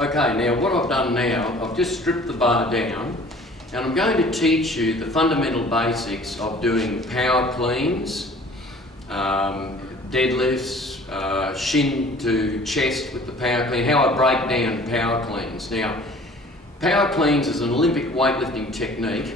Okay, now what I've done now, I've just stripped the bar down and I'm going to teach you the fundamental basics of doing power cleans, deadlifts, shin to chest with the power clean, how I break down power cleans. Now, power cleans is an Olympic weightlifting technique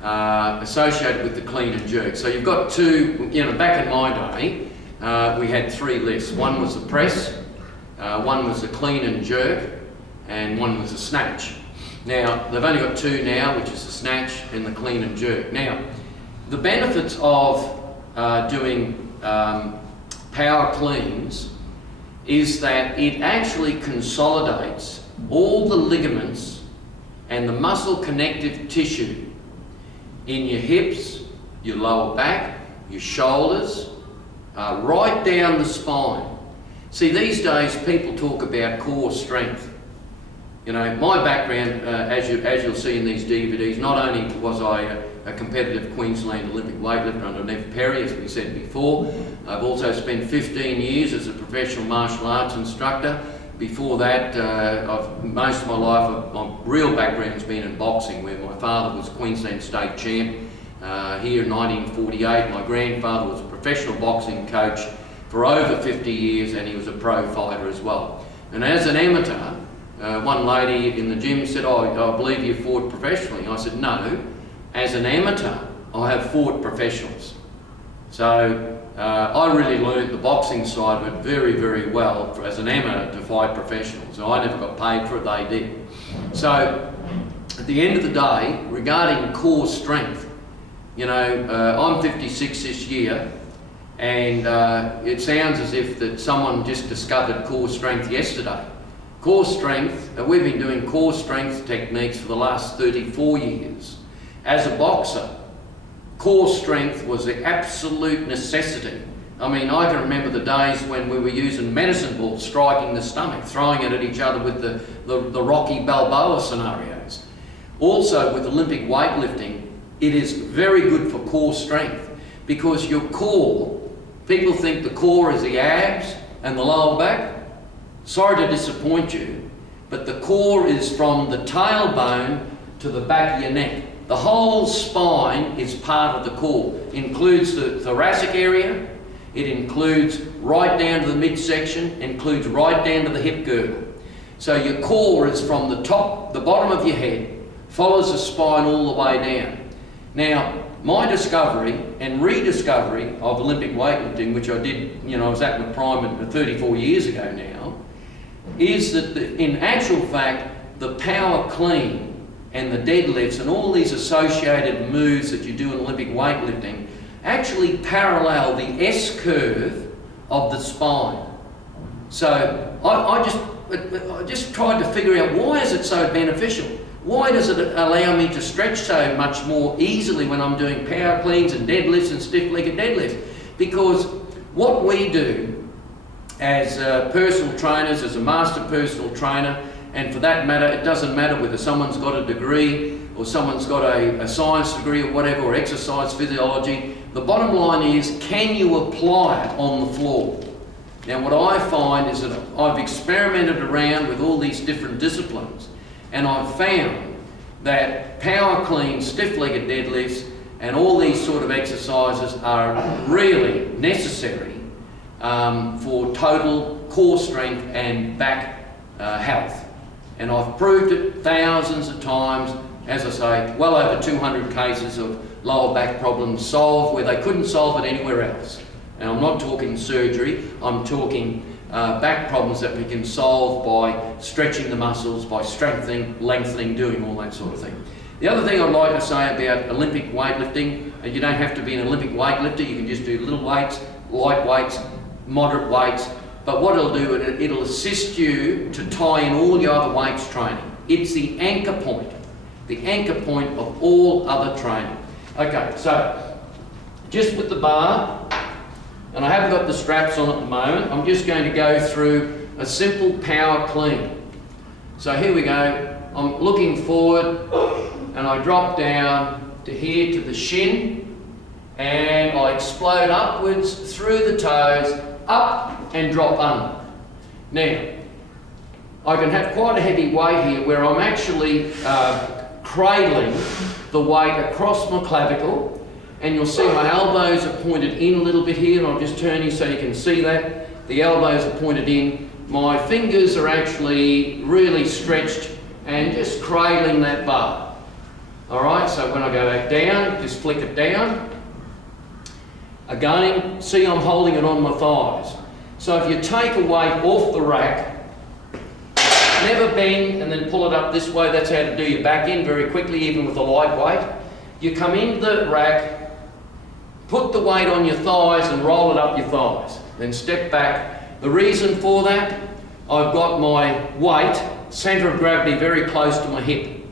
associated with the clean and jerk. So you've got two, back in my day, we had three lifts. One was the press, one was the clean and jerk, and one was the snatch. Now, they've only got two now, which is the snatch and the clean and jerk. Now, the benefits of doing power cleans is that it actually consolidates all the ligaments and the muscle connective tissue in your hips, your lower back, your shoulders, right down the spine. See, these days people talk about core strength. My background, as you'll see in these DVDs, not only was I a competitive Queensland Olympic weightlifter under Nev Perry, as we said before, I've also spent 15 years as a professional martial arts instructor. Before that, most of my life, my real background has been in boxing, where my father was Queensland state champ here in 1948. My grandfather was a professional boxing coach for over 50 years, and he was a pro fighter as well. And as an amateur, one lady in the gym said, "Oh, I believe you fought professionally." I said, "No, as an amateur, I have fought professionals." So I really learned the boxing side of it very, very well as an amateur to fight professionals. So I never got paid for it, they did. So at the end of the day, regarding core strength, I'm 56 this year, and it sounds as if that someone just discovered core strength yesterday. Core strength, we've been doing core strength techniques for the last 34 years. As a boxer, core strength was the absolute necessity. I mean, I can remember the days when we were using medicine balls, striking the stomach, throwing it at each other with the Rocky Balboa scenarios. Also with Olympic weightlifting, it is very good for core strength, because your core, people think the core is the abs and the lower back. Sorry to disappoint you, but the core is from the tailbone to the back of your neck. The whole spine is part of the core. It includes the thoracic area, it includes right down to the midsection, includes right down to the hip girdle. So your core is from the top, the bottom of your head, follows the spine all the way down. Now, my discovery and rediscovery of Olympic weightlifting, which I did, I was at my prime 34 years ago now, is that in actual fact, the power clean and the deadlifts and all these associated moves that you do in Olympic weightlifting actually parallel the S-curve of the spine. So I just tried to figure out, why is it so beneficial? Why does it allow me to stretch so much more easily when I'm doing power cleans and deadlifts and stiff-legged deadlifts? Because what we do as personal trainers, as a master personal trainer, and for that matter, it doesn't matter whether someone's got a degree or someone's got a science degree or whatever, or exercise physiology. The bottom line is, can you apply it on the floor? Now, what I find is that I've experimented around with all these different disciplines, and I've found that power clean, stiff-legged deadlifts, and all these sort of exercises are really necessary for total core strength and back health. And I've proved it thousands of times, as I say, well over 200 cases of lower back problems solved where they couldn't solve it anywhere else. And I'm not talking surgery, I'm talking back problems that we can solve by stretching the muscles, by strengthening, lengthening, doing all that sort of thing. The other thing I'd like to say about Olympic weightlifting, you don't have to be an Olympic weightlifter, you can just do little weights, light weights, moderate weights, but what it'll do, it'll assist you to tie in all your other weights training. It's the anchor point of all other training. Okay, so just with the bar, and I haven't got the straps on at the moment, I'm just going to go through a simple power clean. So here we go, I'm looking forward and I drop down to here to the shin, and I explode upwards through the toes, up and drop under. Now, I can have quite a heavy weight here where I'm actually cradling the weight across my clavicle, and you'll see my elbows are pointed in a little bit here, and I'm just turning so you can see that. The elbows are pointed in. My fingers are actually really stretched and just cradling that bar. Alright, so when I go back down, just flick it down. Again, see I'm holding it on my thighs. So if you take a weight off the rack, never bend and then pull it up this way. That's how to do your back end very quickly, even with a light weight. You come into the rack, put the weight on your thighs and roll it up your thighs. Then step back. The reason for that, I've got my weight, centre of gravity, very close to my hip.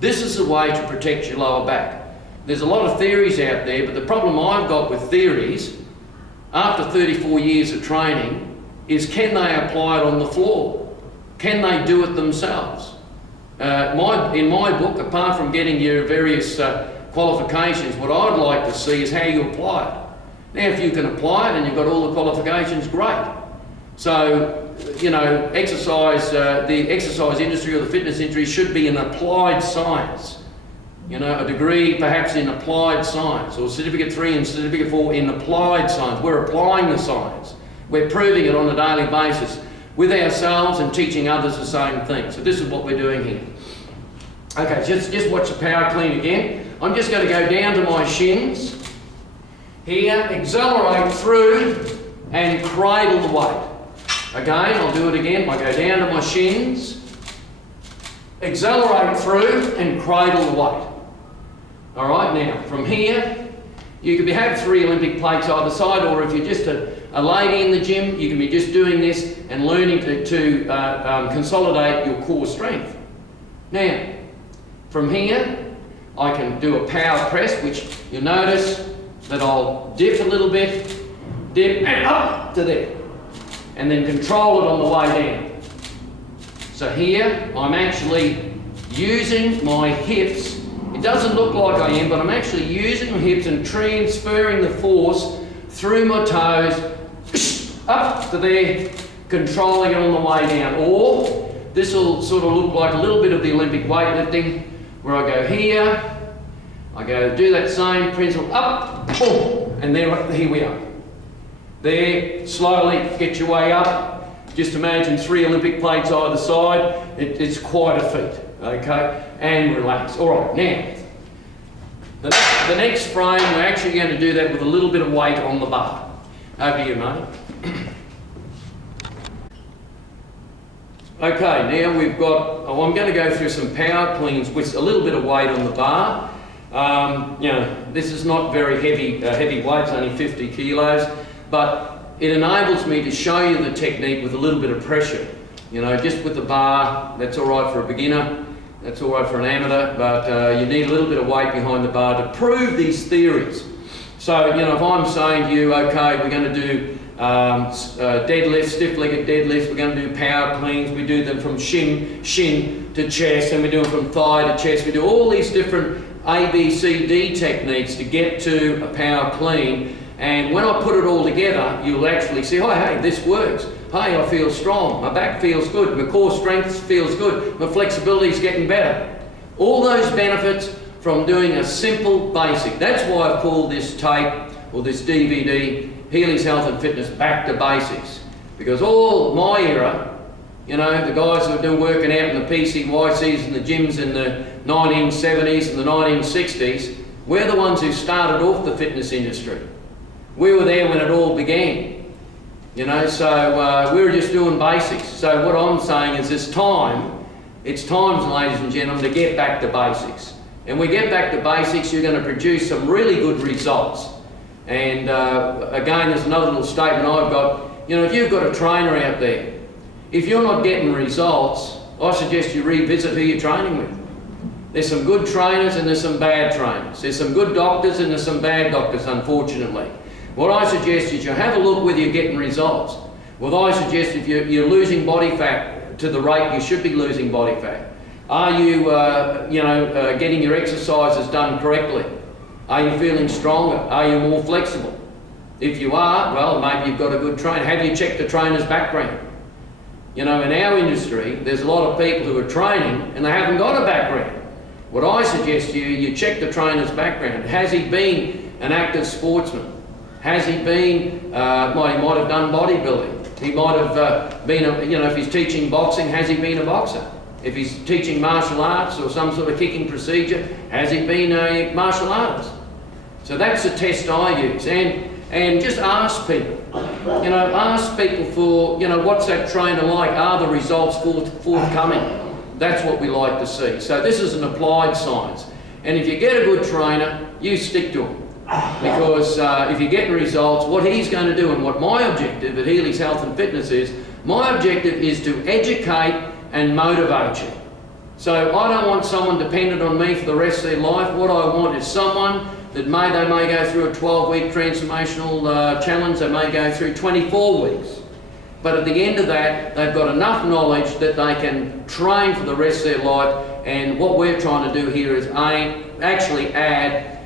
This is the way to protect your lower back. There's a lot of theories out there, but the problem I've got with theories, after 34 years of training, is can they apply it on the floor? Can they do it themselves? In my book, apart from getting your various qualifications, what I'd like to see is how you apply it. Now, if you can apply it and you've got all the qualifications, great. So, you know, exercise, the exercise industry or the fitness industry should be an applied science. You know, a degree perhaps in applied science, or Certificate 3 and Certificate 4 in applied science. We're applying the science. We're proving it on a daily basis with ourselves and teaching others the same thing. So this is what we're doing here. Okay, just watch the power clean again. I'm just going to go down to my shins. Here, accelerate through and cradle the weight. Again, I'll do it again. I go down to my shins, accelerate through and cradle the weight. All right, now from here, you could have 3 Olympic plates either side, or if you're just a lady in the gym, you can be just doing this and learning to consolidate your core strength. Now, from here, I can do a power press, which you'll notice that I'll dip a little bit, dip and up to there, and then control it on the way down. So here, I'm actually using my hips. It doesn't look like I am, but I'm actually using my hips and transferring the force through my toes, up to there, controlling it on the way down. Or this will sort of look like a little bit of the Olympic weightlifting, where I go here, I go do that same principle, up, boom, and here we are. There, slowly get your way up. Just imagine 3 Olympic plates either side. It's quite a feat, okay? And relax. All right, now, the next frame, we're actually going to do that with a little bit of weight on the bar. Over to you, mate. Okay, now we've got, I'm going to go through some power cleans with a little bit of weight on the bar. You know, this is not very heavy weight, it's only 50 kilos, but it enables me to show you the technique with a little bit of pressure. You know, just with the bar, that's all right for a beginner, that's all right for an amateur, but you need a little bit of weight behind the bar to prove these theories. So, you know, if I'm saying to you, okay, we're going to do deadlifts, stiff-legged deadlifts, we're going to do power cleans, we do them from shin to chest, and we do them from thigh to chest, we do all these different A, B, C, D techniques to get to a power clean. And when I put it all together, you'll actually see, oh, hey, this works. Hey, I feel strong. My back feels good. My core strength feels good. My flexibility is getting better. All those benefits from doing a simple basic. That's why I've called this tape, or this DVD, Healy's Health and Fitness Back to Basics. Because all my era, you know, the guys who were working out in the PCYCs and the gyms in the 1970s and the 1960s, we're the ones who started off the fitness industry. We were there when it all began, you know, so we were just doing basics. So what I'm saying is it's time, ladies and gentlemen, to get back to basics. And we get back to basics, you're going to produce some really good results. And again, there's another little statement I've got. You know, if you've got a trainer out there, if you're not getting results, I suggest you revisit who you're training with. There's some good trainers and there's some bad trainers. There's some good doctors and there's some bad doctors, unfortunately. What I suggest is you have a look whether you're getting results. What I suggest, if you're losing body fat to the rate you should be losing body fat, are you, getting your exercises done correctly? Are you feeling stronger? Are you more flexible? If you are, well, maybe you've got a good trainer. Have you checked the trainer's background? You know, in our industry, there's a lot of people who are training and they haven't got a background. What I suggest to you, you check the trainer's background. Has he been an active sportsman? Has he been, he might have done bodybuilding. He might have been, if he's teaching boxing, has he been a boxer? If he's teaching martial arts or some sort of kicking procedure, has he been a martial artist? So that's the test I use. And just ask people. Ask people for, what's that trainer like? Are the results forthcoming? That's what we like to see. So this is an applied science. And if you get a good trainer, you stick to him. Because if you're getting results, what he's going to do, and what my objective at Healy's Health and Fitness is, my objective is to educate and motivate you. So I don't want someone dependent on me for the rest of their life. What I want is someone that they may go through a 12-week transformational challenge, they may go through 24 weeks. But at the end of that, they've got enough knowledge that they can train for the rest of their life. And what we're trying to do here is actually add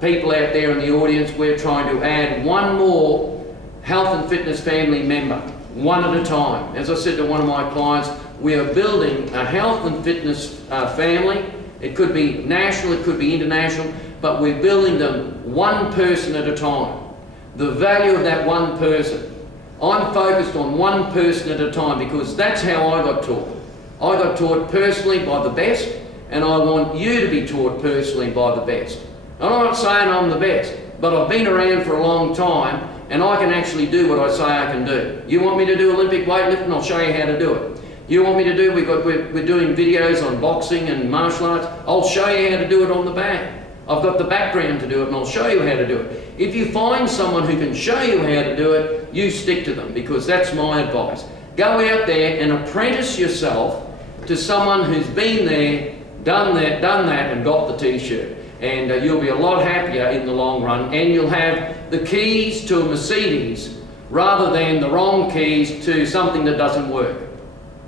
people out there in the audience. We're trying to add one more health and fitness family member, one at a time. As I said to one of my clients, we are building a health and fitness family. It could be national, it could be international, but we're building them one person at a time. The value of that one person. I'm focused on one person at a time because that's how I got taught. I got taught personally by the best, and I want you to be taught personally by the best. And I'm not saying I'm the best, but I've been around for a long time, and I can actually do what I say I can do. You want me to do Olympic weightlifting? I'll show you how to do it. You want me to do, we're doing videos on boxing and martial arts. I'll show you how to do it on the back. I've got the background to do it, and I'll show you how to do it. If you find someone who can show you how to do it, you stick to them, because that's my advice. Go out there and apprentice yourself to someone who's been there, done that, and got the t-shirt. And you'll be a lot happier in the long run, and you'll have the keys to a Mercedes rather than the wrong keys to something that doesn't work.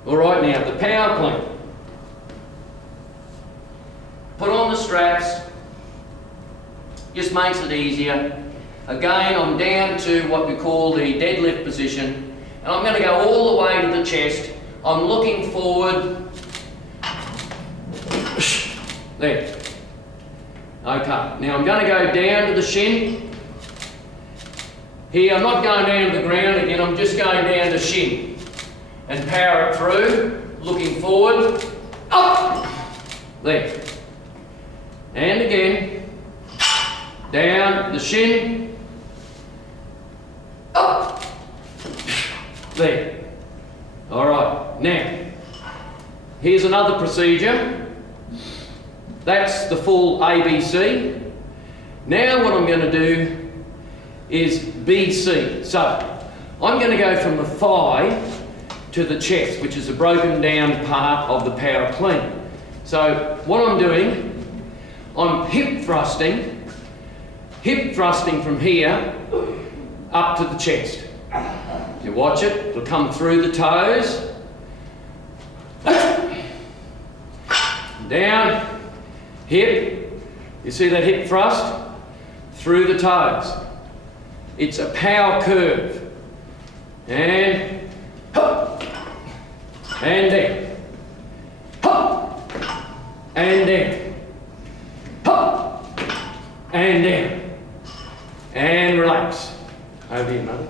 All right, now the power clean. Put on the straps. Just makes it easier. Again, I'm down to what we call the deadlift position, and I'm going to go all the way to the chest. I'm looking forward. There. Okay, now I'm going to go down to the shin. Here, I'm not going down to the ground again, I'm just going down to shin. And power it through, looking forward, up, there. And again, down the shin, up, there. All right, now, here's another procedure. That's the full ABC. Now what I'm going to do is BC. So, I'm going to go from the thigh to the chest, which is a broken down part of the power clean. So, what I'm doing, I'm hip thrusting from here up to the chest. You watch it, it'll come through the toes, down, hip, you see that hip thrust? Through the toes. It's a power curve. And up, and down, up, and down, up, and down, and relax. Over here, mother.